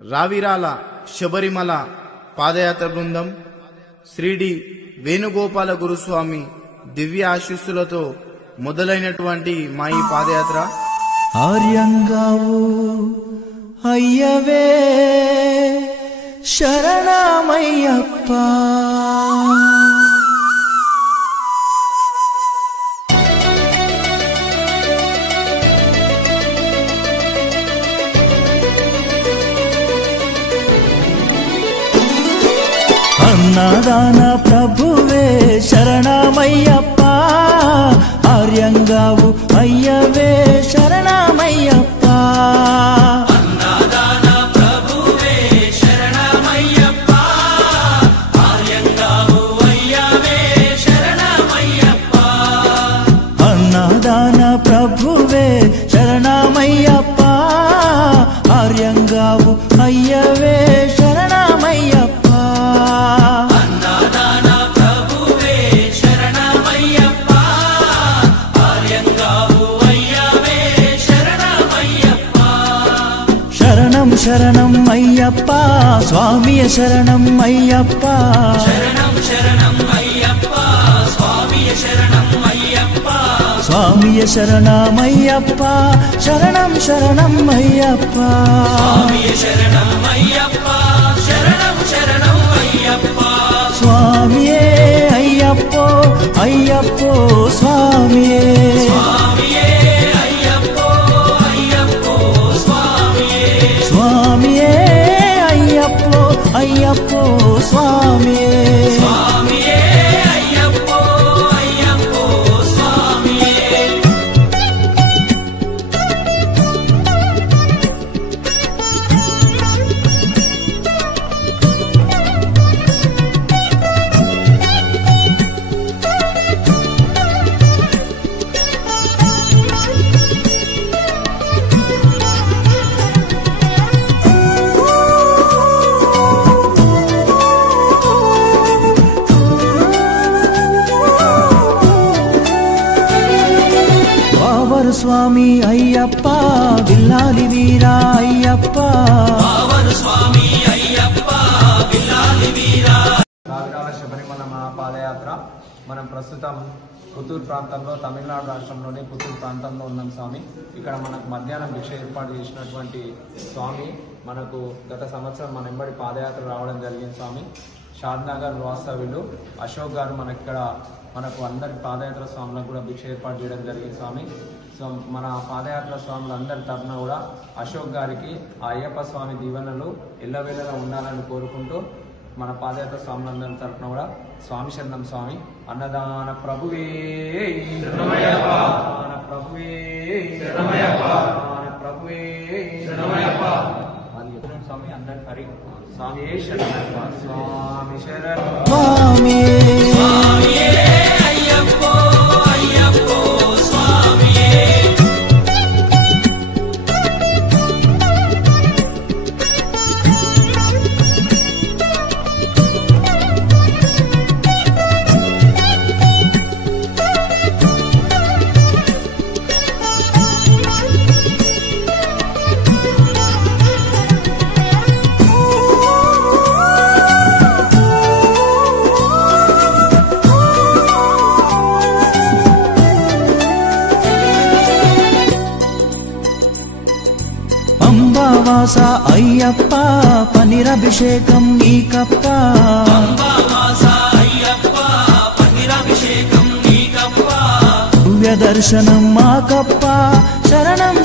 రావిరాల శబరిమల పాదయాత్ర బృందం శ్రీడి వేణుగోపాల గురుస్వామి దివ్య ఆశీస్సులతో మొదలైనటువంటి మా ఈ పాదయాత్ర ఆర్యంగావు అయ్యవే శరణమయ్యప్ప అన్నదాన ప్రభువే శరణమయ్యప్ప ఆర్యంగావు అయ్యవే శరణమయ్యప్ప అన్నదాన ప్రభువే శరణమయ్యప్ప ఆర్యంగావు అయ్యవే శరణమయ్యప్ప అన్నదాన ప్రభువే శరణమయ్యప్ప ఆర్యంగావు అయ్యవే శరణమయ్యప్ప అన్నదాన ప్రభువే శరణమయ్యప్ప ఆర్యంగావు అయ్యవే శరణమయ్యప్ప శరణం శరణం అయ్యప్ప స్వామియ శరణం అయ్యప్ప శరణం శరణం అయ్యప్ప స్వామియ శరణం అయ్యప్ప స్వామియ శరణమయ్యప్ప శరణం శరణం అయ్యప్ప స్వామియ శరణం అయ్యప్ప శరణం శరణం అయ్యప్ప స్వామియే అయ్యప్పో అయ్యప్పో స్వామియే స్వామియే అయ్యప్పో అయ్యప్పో స్వామియే స్వామియే అయ్యప్పో అయ్యప్పో స్వామియే స్వామియే అయ్యప్పో అయ్యప్పో స్వామియే వావరు స్వామి అయ్యప్ప విల్లాలి వీరా అయ్యప్ప పావన స్వామి అయ్యప్ప విల్లాలి వీరా రావిరాల శబరిమల పాదయాత్ర మనం ప్రస్తుతం పుత్తూరు ప్రాంతంలో తమిళనాడు రాష్ట్రంలోని పుత్తూరు ప్రాంతంలో ఉన్నాం స్వామి. ఇక్కడ మనకు మధ్యాహ్నం భిక్ష ఏర్పాటు చేసినటువంటి స్వామి మనకు గత సంవత్సరం మన వెంబడి పాదయాత్ర రావడం జరిగింది స్వామి. షాద్నగర్ వాస్తవ్యులు అశోక్ గారు మనకు అందరి పాదయాత్ర స్వాములకు కూడా భిక్ష ఏర్పాటు చేయడం జరిగింది స్వామి. సో మన పాదయాత్ర స్వాములందరి తరఫున కూడా అశోక్ గారికి ఆ అయ్యప్ప స్వామి దీవెనలు ఎల్లవేళలా ఉండాలని కోరుకుంటూ మన పాదయాత్ర స్వాములందరి తరఫున కూడా స్వామి శరణం స్వామి. అన్నదాన ప్రభువే అన్నదాన ప్రభువే అన్నదాన ప్రభువే అది చెప్తున్నాం స్వామి. అందరి హరి స్వామి శరణయ్యప్ప స్వామి శరణం స్వామియే స్వామియే అయ్యప్పో అయ్యప్పో స్వామియే అంబావాస అయ్యప్ప పనిరభిషేకం నీకప్ప అంబావాస అయ్యప్ప పన్నీరాభిషేకం నీకప్ప దివ్య దర్శనం మాకప్ప శరణం